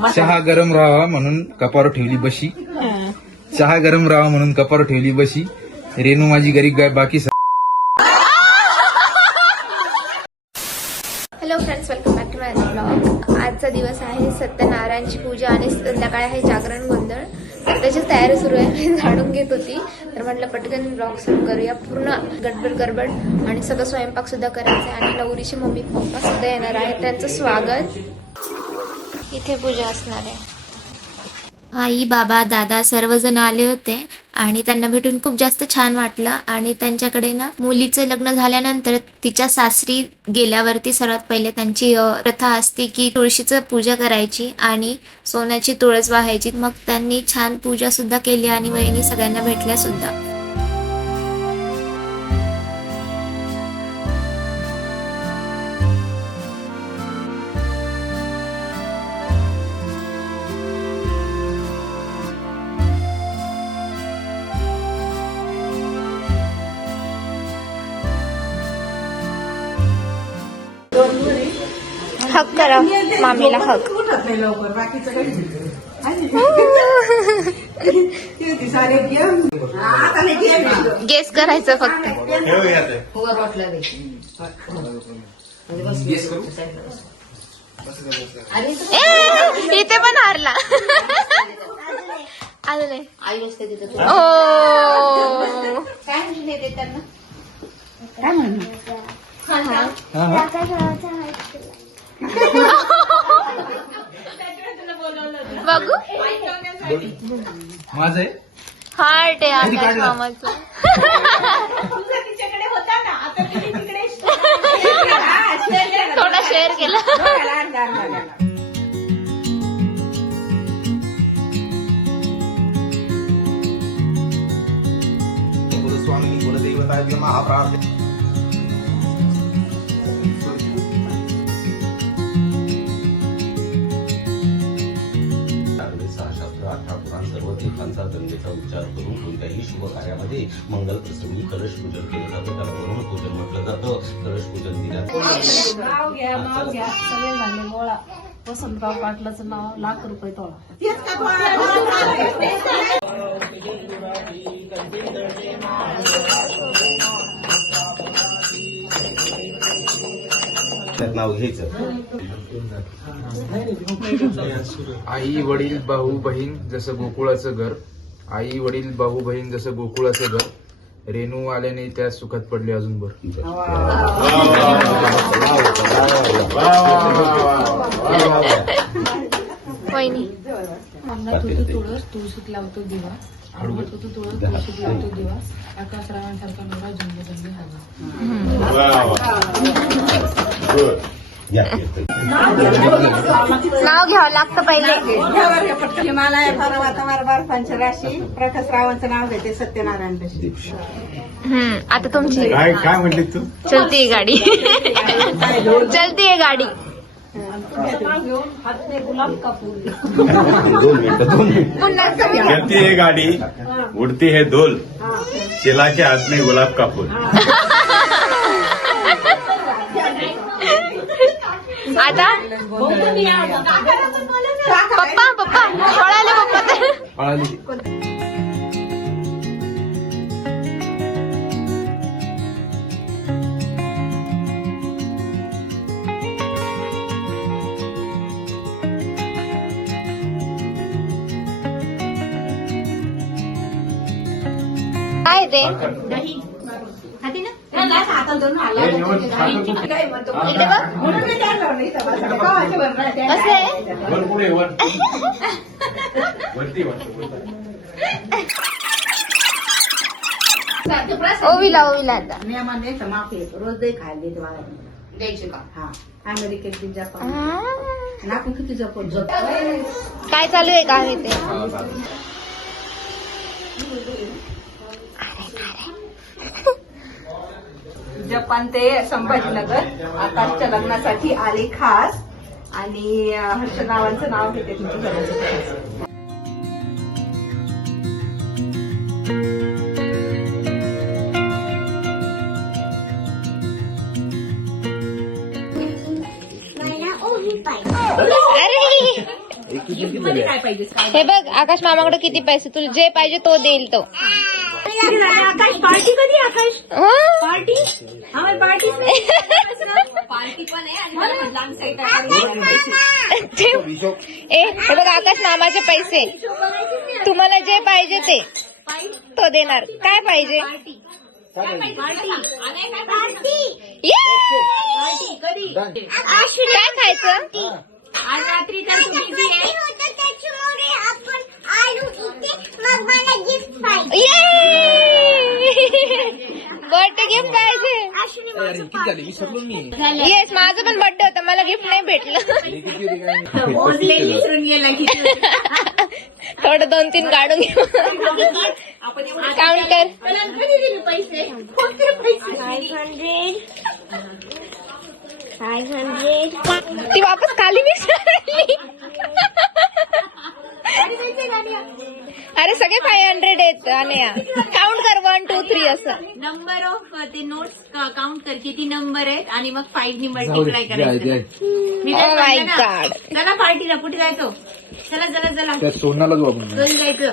चहा गरम राहावा म्हणून कपावर ठेवली बशी. चहा गरम राहावा म्हणून कपावर ठेवली बशी. रेणू माझी गरीब गाय बाकी hello friends welcome back to my blog आजचा दिवस आहे सत्यनारायणची पूजा आणि संध्याकाळी आहे जागरण गोंधळ. तर त्याचीच तयारी सुरू आहे. मी झाडून घेत होती. तर म्हटलं पटकन ब्लॉग सुरू करूया. पूर्ण गडबड गडबड आणि सगळं स्वयंपाक सुद्धा करायचं आहे. आणि नवरीचे मम्मी पप्पा सुद्धा येणार आहेत. त्यांचं स्वागत. इथे पूजा असणार आहे. आई बाबा दादा सर्वजण आले होते आणि त्यांना भेटून खूप जास्त छान वाटलं आणि त्यांच्याकडे ना मुलीचं लग्न झाल्यानंतर तिच्या सासरी गेल्यावरती सर्वात पहिले त्यांची प्रथा असते की तुळशीचं पूजा करायची आणि सोन्याची तुळस वाहायची. मग त्यांनी छान पूजा सुद्धा केली आणि वहिनी सगळ्यांना भेटल्या सुद्धा हक करा मामीला हक. गेस करायचं फक्त. इथे पण हारला. आलं नाही. ओ. बघू. माझं आहे? हार्ट आहे आकाश मामाचं. थोडा शेअर केला. स्वामी कुलदैवताय महाप्रार्थना शुभ कार्यामध्ये मंगल प्रसंगी कलश पूजन केलं जातं. त्याला वरुण पूजन म्हटलं जातं. कलश पूजन दिल्यानंतर नाव घ्या नाव घ्या. सगळे झाले गोळा. वसंतराव पाटलाचं नाव लाख रुपये नाव घ्यायचं. आई वडील भाऊ बहीण जसं गोकुळाचं घर आई वडील भाऊ बहीण जसं गोकुळाचं घर रेणू आल्याने त्या सुखात पडले अजून भर तुळस तुळशीत लावतो दिवा. तुळस लावतो दिवा. आकाश रावांसारखा नवरा जन्मजन्मी हवा. या कीर्तन. नाव घ्यावं लागतं पहिले. हिमालय पर्वत बार पंचराशी. प्रकाश रावांचं नाव घेते सत्यनारायण हम्म आता तुमची. काय काय म्हणली तू? चलती गाडी. चलती गाडी. है गाड़ी उड़ती है धूल. चिला के हाथ में गुलाब का फूल? आता? पप्पा पप्पा पळाले पप्पा तर पळाली. काय ते इकडे बघ कसं आहे? वर पुढे वर. वरती ओविला ओविला आता. नियमान द्यायचं माफी. रोज दे खायला देते मला द्यायचे का? हा. अमेरिकेत बी जपान हा. आणि आपण किती जपत जप काय चालू आहे काय ते? जपान ते संभाजीनगर आकाशच्या लग्नासाठी आले खास. आणि हर्ष नावांचं नाव घेते तुमच्या हे बघ आकाश मामाकडे किती पैसे तुला जे पाहिजे तो देईल तो. पार्टी कधी आकाश? पार्टी आम्हाला पण आहे हे बघ आकाश मामाचे पैसे. तुम्हाला जे पाहिजे ते. तो देणार. काय पाहिजे! काय खायचं? आज रात्री तर तू busy आहे बर्थडे गिफ्ट येस माझं पण बर्थडे होता. मला गिफ्ट नाही भेटलं. मोजले विसरून गेला किती थोडं दोन तीन काढून घेऊ. काउंट कर. ती वापस खाली विसरली अरे सगळे फाय हंड्रेड आहेत अनया. काउंट कर वन टू थ्री असं. नंबर ऑफ ते नोट्स काउंट कर किती नंबर आहेत आणि मग फाईव्ह नी मल्टिप्लाय करायचं. मी Oh काय my म्हणलं ना, God. चला पार्टीला कुठे जायचो? चला चला चला. त्या सोनाला जाऊ आपण घरी जायचं.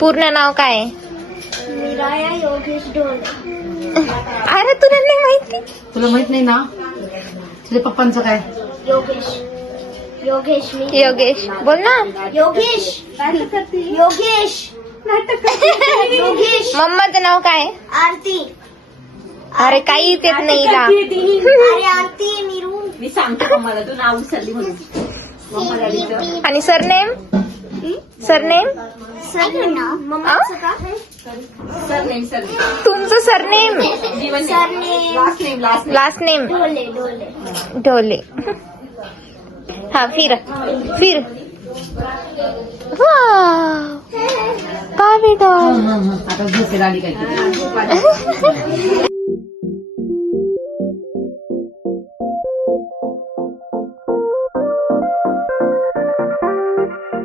पूर्ण नाव काय आहे? अरे तुला नाही माहिती? तुला माहीत नाही ना? तुझ्या पप्पांचं काय? योगेश. मी. योगेश बोल ना. योगेश. योगेश. योगेश. मम्माचं नाव काय? आहे? आरती. अरे काही येत नाही हिला. अरे आरती मीरू मी सांगतो मला तू नाव उचलली म्हणून. आणि सरनेम? सरनेम? सर ना. मम्माचं का? Surname surname. तुमचं surname? Jeevan surname. Last name last last name Dole Dole Dhole. हा फिर फिर। वाव. बाबी डॉल आता झोपेल आली काय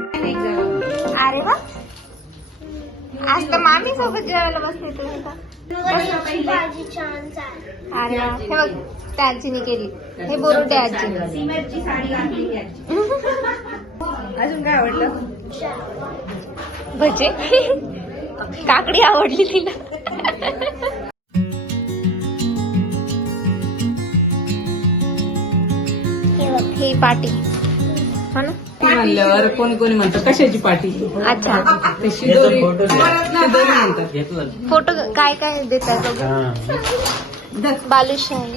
अरे वा आज तर मामी सोबत जेवायला बसले तुम्ही वा हे बघ त्या आजीने केली. हे बोरुटे आजी सिमेंटची साडी अजून काय आवडलं? भजे? काकडी आवडली तिला हे ही पाटी. हो ना? म्हणल्यावर कोणी कोणी म्हणतं कशाची पाठी अच्छा. ते शिदोरी. शिदोरी म्हणतात. फोटो काय काय देतात बालुशाही.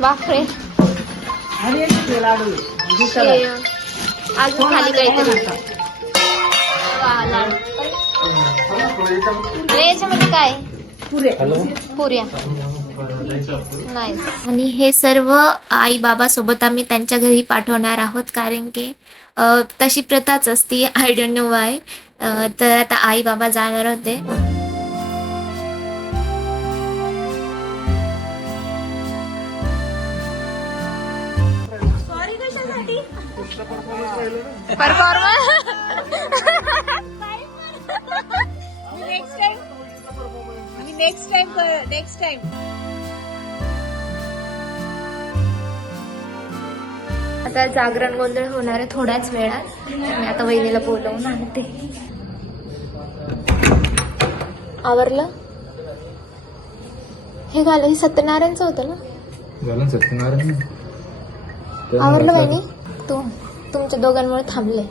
बापरे. हे, अजून खाली काहीतरी. हे याच्यामध्ये काय? पुऱ्या. आणि हे सर्व आई बाबा सोबत आम्ही त्यांच्या घरी पाठवणार आहोत कारण की तशी प्रथाच असती. आय डोंट नो वाय तर आता आई बाबा जाणार होते. नेक्स्ट टाइम नेक्स्ट टाइम आता जागरण गोंधळ होणार आहे थोड्याच वेळात. मी आता वहिनीला बोलवून आणते. आवरलं? हे घाल हे सत्यनारायणचं होतं ना? झालं ना सत्यनारायण. आवरलं वहिनी? तू तुमच्या दोघांमुळे थांबले.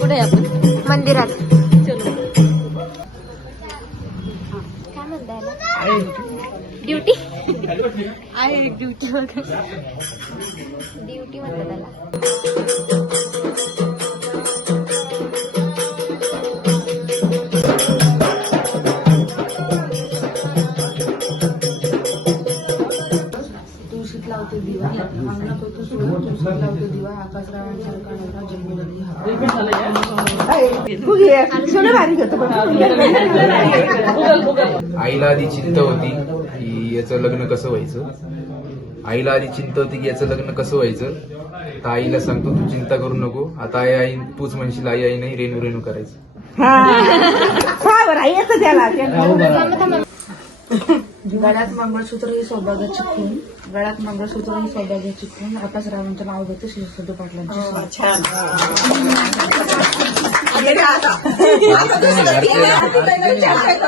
कुठे आपण मंदिरात. काय म्हणताय ड्युटी? आहे ड्युटी वगैरे. ड्युटी म्हणतात त्याला. लावतो दिवा अंगणात होतो तुळस तुळशीत लावतो दिवा आकाश रावांसारखा नवरा जन्मोजन्मी आईला आधी चिंता होती की याचं लग्न कसं व्हायचं? आईला आधी चिंता होती की याचं लग्न कसं व्हायचं? तर आईला सांगतो तू चिंता करू नको. आता आई आई तूच म्हणशील आई आई नाही रेणू रेणू करायचं. गळ्यात मंगळसूत्र ही सौभाग्याची खून गळ्यात मंगळसूत्र ही सौभाग्याची खून. आकाशरावांचं नाव घेते श्री सदू पाटलांची.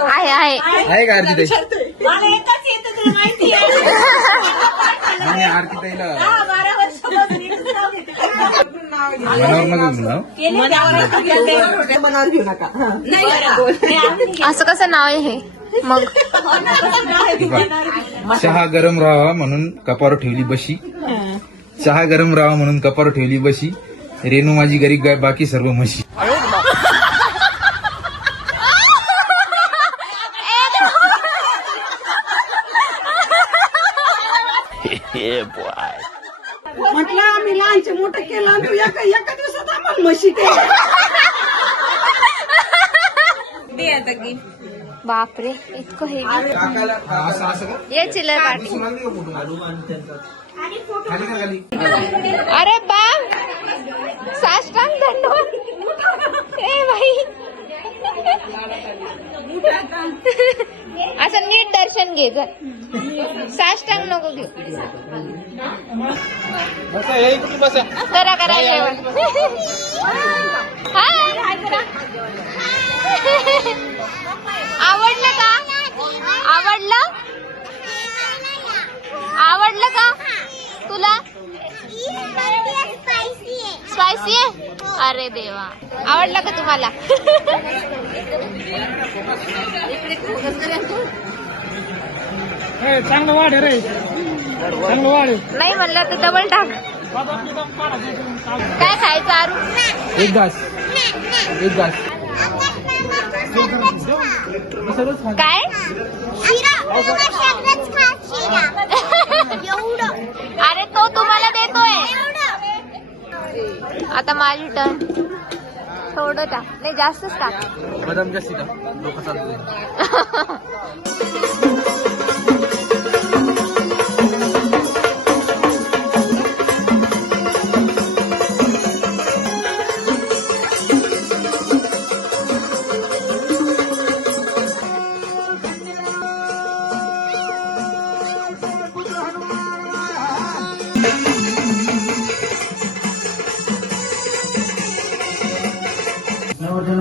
आहे आहे. आहे का आरती ताई? नाही आरती ताईला. असं कसं नाव आहे हे? मग चहा गरम राहावा म्हणून कपावर ठेवली बशी. चहा गरम राहावा म्हणून कपावर ठेवली बशी. रेणू माझी गरीब गाय बाकी सर्व म्हशी. बापरे इतकं हेवी ये चिल्लर पार्टी अरे बाप! साष्टांग दंडवत ए भाई। असं नीट दर्शन घे जर साष्टांग नको घेऊ। करा करा जेवण। हाय। हाय करा आवडलं का? आवडलं? आवडलं का? तुला? स्पायसी आहे? अरे देवा. आवडलं का तुम्हाला? नाही म्हणलं तर डबल टाक. काय खायचं आरू? एक घास. एक घास. काय? अरे तो तुम्हाला देतोय. आता माझी टर्न थोडं टाक नाही जास्तच टाक. बदाम जास्ती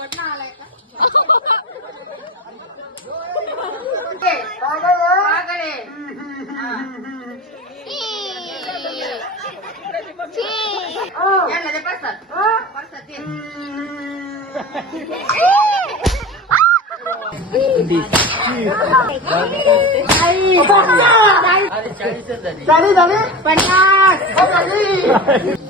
आणि या हे लहान पोरगं होतं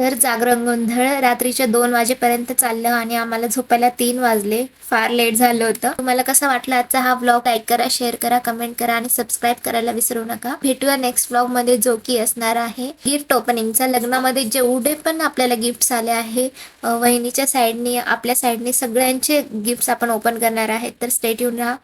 तर जागरण गोंधळ रात्रीच्या दोन वाजेपर्यंत चाललं आणि आम्हाला झोपायला तीन वाजले. फार लेट झालं होतं. तुम्हाला कसा वाटला आजचा हा ब्लॉग लाईक करा शेअर करा कमेंट करा आणि सबस्क्राईब करायला विसरू नका. भेटूया नेक्स्ट ब्लॉगमध्ये जो की असणार आहे. गिफ्ट ओपनिंगचा लग्नामध्ये जेवढे पण आपल्याला गिफ्ट्स आले आहे वहिनीच्या साईडनी आपल्या साईडनी सगळ्यांचे गिफ्ट्स आपण ओपन करणार आहेत तर स्टेट येऊन राहा.